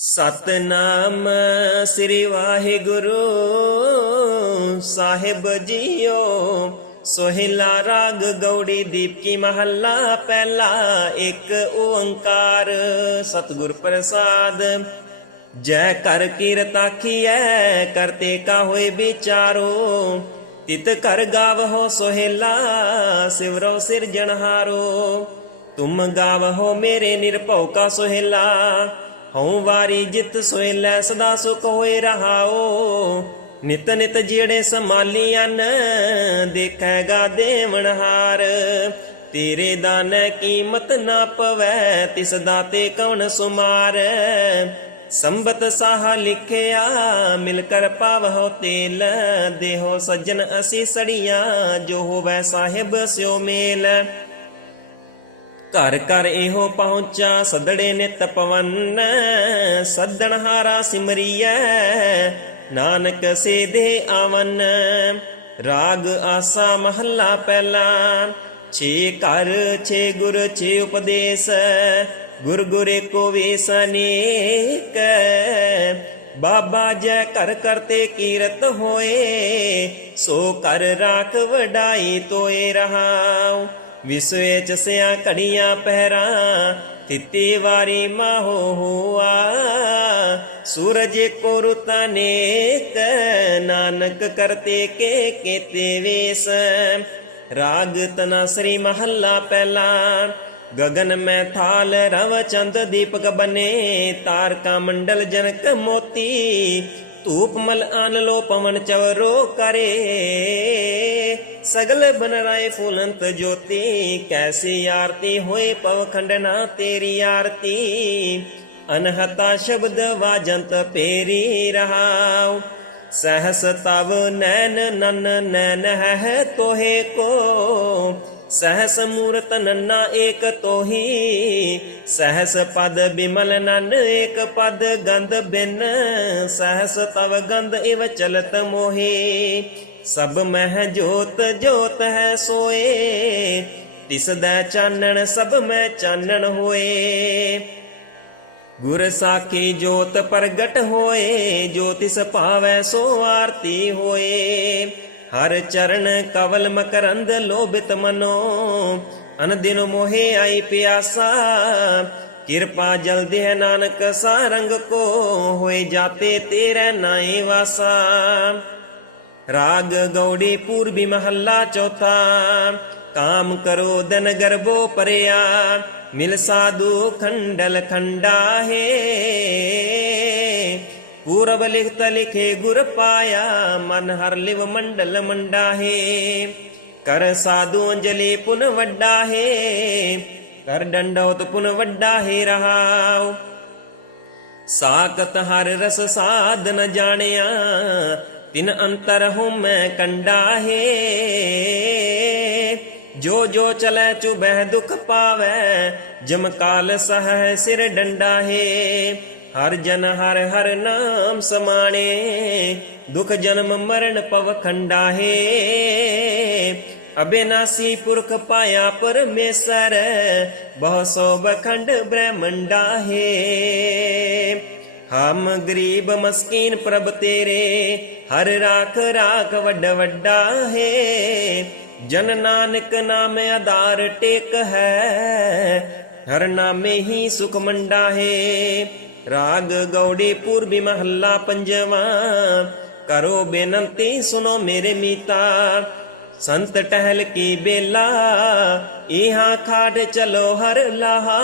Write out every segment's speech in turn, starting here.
ਸਤਨਾਮ ਸ੍ਰੀ ਵਾਹਿਗੁਰੂ ਸਾਹਿਬ ਜੀਓ। ਸੋਹਿਲਾ ਰਾਗ ਗੌੜੀ ਦੀਪਕੀ ਮਹੱਲਾ, ਪਹਿਲਾ ਇੱਕ ਓੰਕਾਰ। ਸਤਿਗੁਰ ਪ੍ਰਸਾਦ, ਜੈ ਕਰ ਕੀਰਤਾਖੀਐ ਕਰਤੇ ਕਾ ਹੋਏ ਵਿਚਾਰੋ। ਤਿਤ ਕਰ ਗਾਵਹੋ ਸੋਹਿਲਾ, ਸਿਵਰੋ ਸਿਰਜਣਹਾਰੋ। ਤੁਮ ਗਾਵਹੋ ਮੇਰੇ ਨਿਰਭਉ ਕਾ ਸੋਹਿਲਾ। ਹਉ ਵਾਰੀ ਜਿਤ ਸੋਹਿਲਾ ਸਦਾ ਸੁਖ ਹੋਏ ਰਹਾਓ। ਨਿਤ ਨਿਤ ਜਿਹੜੇ ਸੰਭਾਲੀਆਂ ਦੇਖੇਗਾ ਦੇਵਨਹਾਰ ਤੇਰੇ ਦਾਨੈ ਕੀਮਤ ਨਾ ਪਵੈ, ਤਿਸ ਦਾਤੇ ਕਵਣ ਸੁਮਾਰ। ਸੰਬਤ ਸਾਹ ਲਿਖਿਆ, ਮਿਲ ਕਰ ਪਾਵਹੁ ਤੇਲ। ਦੇਹੋ ਸੱਜਣ ਅਸੀਂ ਸੜੀਆਂ, ਜੋ ਹੋਵੈ ਸਾਹਿਬ ਸਿਓ ਮੇਲ। ਘਰ ਘਰ ਇਹੋ ਪਹੁੰਚਾ, ਸਦੜੇ ਨਿਤ ਪਵਨ, ਸੱਦਣ ਹਾਰਾ ਸਿਮਰੀਐ, ਨਾਨਕ ਸੇਧੇ ਆਵਨ। ਰਾਗ ਆਸਾ ਮਹੱਲਾ ਪਹਿਲਾ, ਛੇ ਘਰ, ਛੇ ਗੁਰ, ਛੇ ਉਪਦੇਸ਼, ਗੁਰ ਗੁਰੇ ਕੋ ਵੇਸਨੇਕ ਬਾਬਾ ਜੈ ਕਰ ਕਰਤੇ ਕੀਰਤ ਹੋਏ, ਸੋ ਕਰ ਰਾਖ ਵਡਾਈ ਤੋਏ ਰਹਾਉ। ਵਿਸਵੇ ਜਸਿਆ ਘੜੀਆਂ ਪਹਿਰਾ, ਤਿੱਤੀ ਵਾਰੀ ਮਾਹੋ ਹੁਆ। ਸੂਰਜ ਕੋ ਰੁਤਾ ਨੇਕ, ਨਾਨਕ ਕਰਤੇ ਕੇ ਕੇਤੇ ਵੇਸ। ਰਾਗ ਤਨਾ ਸ੍ਰੀ ਮਹੱਲਾ ਪਹਿਲਾ ਗगन ਮੈਂ ਥਾਲ ਰਵ ਚੰਦ ਦੀਪਕ ਬਨੇ। ਤਾਰਕਾ ਮੰਡਲ ਜਨਕ ਮੋਤੀ ਧੂਪ ਮਲ ਆਨ ਲੋ ਪਵਨ ਚਵਰੋ ਸਗਲ ਬਨ ਰਾਏ ਜੋਤੀ, ਕੈਸੀ ਆਰਤੀ ਹੋਏ ਪਵ ਖੰਡਨਾ ਤੇਰੀ ਆਰਤੀ। ਅਨਹਤਾ ਸ਼ਬਦ ਵਾਜੰਤ ਪੇਰੀ ਰਹਾਉ। ਸਹਸ ਤਵ ਨੈਨ ਨਨ ਨੈਨ ਹੈ ਤੋਹੇ ਕੋ। ਸਹਸ ਮੂਰਤ ਨੰਨਾ ਏਕ ਤੋਹੀ, ਸਹਸ ਪਦ ਬਿਮਲ ਨਨ ਏਕ ਪਦ ਗੰਧ ਬਿਨ, ਸਹਸ ਤਵ ਗੰਧ ਇਵ ਚਲਤ ਮੋਹੀ। ਸਭ ਮਹਿ ਜੋਤ ਜੋਤ ਹੈ ਸੋਏ ਤਿਸ ਦਾ ਚਾਨਣ ਸਭ ਮੈਂ ਚਾਨਣ ਹੋਏ। ਗੁਰ ਸਾਖੀ ਜੋਤ ਪ੍ਰਗਟ ਹੋਏ, ਜੋ ਤਿਸ ਭਾਵੈ ਸੋ ਆਰਤੀ ਹੋਏ। ਹਰ ਚਰਨ ਕਵਲ ਮਕਰੰਦ ਲੋਭਿਤ ਮਨੋ, ਅਨ ਦਿਨ ਮੋਹਿ ਆਈ ਪਿਆਸਾ। ਕਿਰਪਾ ਜਲਦੀ ਹੈ ਨਾਨਕ, ਸਾਰੰਗ ਕੋ ਹੋਏ ਜਾਤੇ ਤੇਰੇ ਨਾਏ ਵਾਸਾ। ਰਾਗ ਗੌੜੀ ਪੂਰਬੀ ਮਹੱਲਾ ਚੌਥਾ, ਕਾਮ ਕਰੋ ਦਨ ਗਰਬੋ ਪਰਿਆ। ਮਿਲ ਸਾਧੂ ਖੰਡਲ ਖੰਡਾ ਹੈ ਪੂਰਬ ਲਿਖਤ ਲਿਖੇ ਗੁਰ ਪਾਇਆ, ਮਨ ਹਰ ਲਿਵ ਮੰਡਲ ਮੰਡਾ ਹੈ ਕਰ ਸਾਧੂ ਅੰਜਲੀ ਪੁਨ ਵੱਡਾ ਕਰ ਡੰਡੋਤ ਪੁਨ ਵੱਡਾ ਹੈ ਰਹਾਉ। ਸਾਕਤ ਹਰ ਰਸ ਸਾਧ ਨ ਜਾਣਿਆ, ਤਿਨ ਅੰਤਰ ਹੂੰ ਮੈਂ ਕੰਡਾ ਹੈ ਜੋ ਜੋ ਚਲੈ ਚੁਬਹਿ ਦੁਖ ਪਾਵੈ, ਜਮ ਕਾਲ ਸਹਿ ਸਿਰ ਡੰਡਾ ਹੈ ਹਰ ਜਨ ਹਰ ਹਰ ਨਾਮ ਸਮਾਣੇ, ਦੁਖ ਜਨਮ ਮਰਨ ਪਵ ਖੰਡਾ ਅਬਿਨਾਸੀ ਪੁਰਖ ਪਾਇਆ ਪਰਮੇਸ਼ਰ, ਬਹੁ ਸੋ ਬਖੰਡ ਬ੍ਰਹਮੰਡਾ ਹੈ ਹਮ ਗਰੀਬ ਮਸਕੀਨ ਪ੍ਰਭ ਤੇਰੇ, ਹਰ ਰਾਖ ਰਾਖ ਵੱਡ ਵੱਡਾ ਹੈ ਜਨ ਨਾਨਕ ਨਾਮ ਆਧਾਰ ਟੇਕ ਹੈ, ਹਰ ਨਾਮੇ ਹੀ ਸੁਖ ਮੰਡਾ ਹੈ ਰਾਗ ਗੌੜੀ ਪੂਰਬੀ ਮਹੱਲਾ ਪੰਜਵਾ। ਕਰੋ ਬੇਨਤੀ ਸੁਨੋ ਮੇਰੇ ਮੀਤਾ, ਸੰਤ ਟਹਿਲ ਕੀ ਬੇਲਾ, ਇਹਾਂ ਖਾੜ ਚਲੋ ਹਰ ਲਾਹਾ,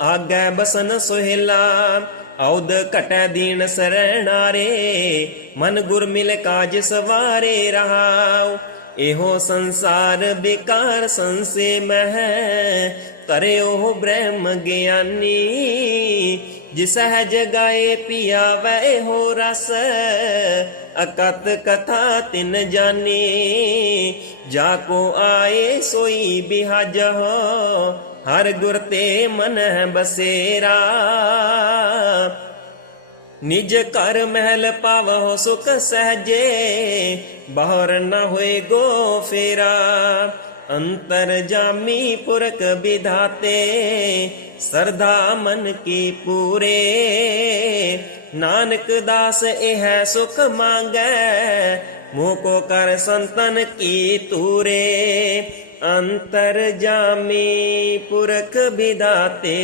ਆਗੇ ਬਸਨ ਸੁਹਿਲਾ ਔਦ ਘਟੈ ਦੀਨ ਸਰਣਾਰੇ, ਮਨ ਗੁਰ ਮਿਲ ਕਾਜ ਸਵਾਰੇ ਰਹਾਉ। ਇਹੋ ਸੰਸਾਰ ਬੇਕਾਰ ਸੰਸੇ ਮਹਿ ਤਰਿਓ ਬ੍ਰਹਮ ਗਿਆਨੀ ਜਿਸ ਹੈ ਜਗਾਏ ਪਿਆ ਵੈ ਹੋ ਰਸ, ਅਕਤ ਕਥਾ ਤਿਨ ਜਾਨੀ। ਜਾ ਕੋ ਆਏ ਸੋਈ ਬਿਹਜ ਹੋ, ਹਰ ਗੁਰ ਤੇ ਮਨ ਬਸੇਰਾ। ਨਿਜ ਘਰ ਮਹਿਲ ਪਾਵਹੁ ਸੁਖ ਸਹਜੇ, ਬਾਹਰ ਨਾ ਹੋਏ ਗੋ ਫੇਰਾ। ਅੰਤਰ ਜਾਮੀ ਪੁਰਖ ਵਿਧਾਤੇ ਸਰਦਾ ਮਨ ਕੀ ਪੂਰੇ ਨਾਨਕ ਦਾਸ ਇਹ ਸੁਖ ਮੰਗੈ ਮੋਹ ਕੋ ਕਰ ਸੰਤਨ ਕੀ ਤੂਰੇ ਅੰਤਰ ਜਾਮੀ ਪੁਰਖ ਵਿਧਾਤੇ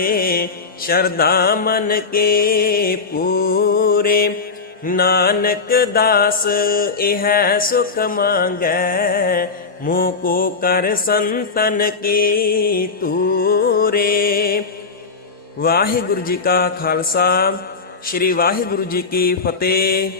ਸ਼ਰਦਾ ਮਨ ਕੇ ਪੂਰੇ ਨਾਨਕ ਦਾਸ ਇਹ ਸੁਖ ਮੰਗੈ ਮੋਹ ਕੋ ਕਰ ਸੰਤਨ ਕੀ ਤੂਰੇ। ਵਾਹਿਗੁਰੂ ਜੀ ਕਾ ਖਾਲਸਾ, ਸ੍ਰੀ ਵਾਹਿਗੁਰੂ ਜੀ ਕੀ ਫਤਿਹ।